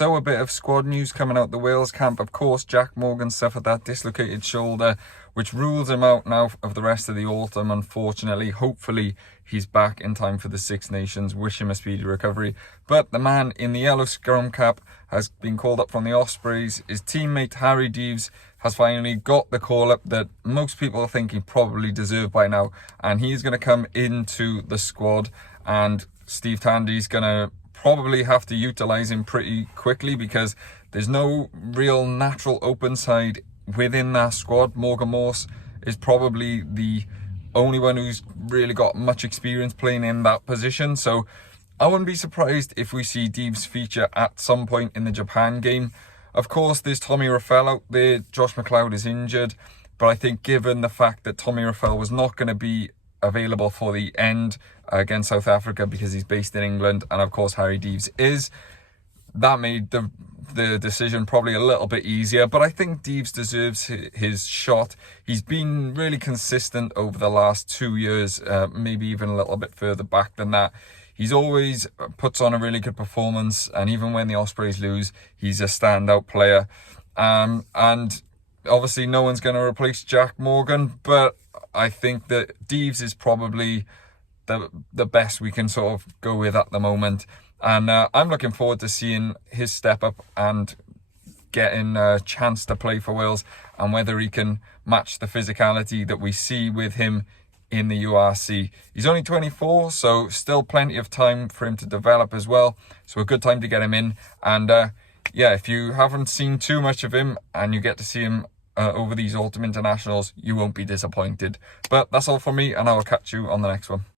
So a bit of squad news coming out the Wales camp. Of course, Jack Morgan suffered that dislocated shoulder, which rules him out now of the rest of the autumn, unfortunately. Hopefully, he's back in time for the Six Nations. Wish him a speedy recovery. But the man in the yellow scrum cap has been called up from the Ospreys. His teammate, Harri Deeves, has finally got the call-up that most people think he probably deserved by now. And he's going to come into the squad, and Steve Tandy's going to probably have to utilise him pretty quickly because there's no real natural open side within that squad. Morgan Morse is probably the only one who's really got much experience playing in that position. So I wouldn't be surprised if we see Deeves feature at some point in the Japan game. Of course, there's Tommy Raffel out there. Josh McLeod is injured. But I think given the fact that Tommy Raffel was not going to be available for the end against South Africa because he's based in England, and of course Harri Deeves is, that made the decision probably a little bit easier. But I think Deeves deserves his shot. He's been really consistent over the last 2 years, maybe even a little bit further back than that. He's always puts on a really good performance, and even when the Ospreys lose, he's a standout player. And obviously no one's going to replace Jack Morgan, but I think that Deeves is probably the best we can sort of go with at the moment. And I'm looking forward to seeing his step up and getting a chance to play for Wales, and whether he can match the physicality that we see with him in the URC. He's only 24, so still plenty of time for him to develop as well. So a good time to get him in. And yeah, if you haven't seen too much of him and you get to see him over these autumn internationals, you won't be disappointed. But that's all from me, and I will catch you on the next one.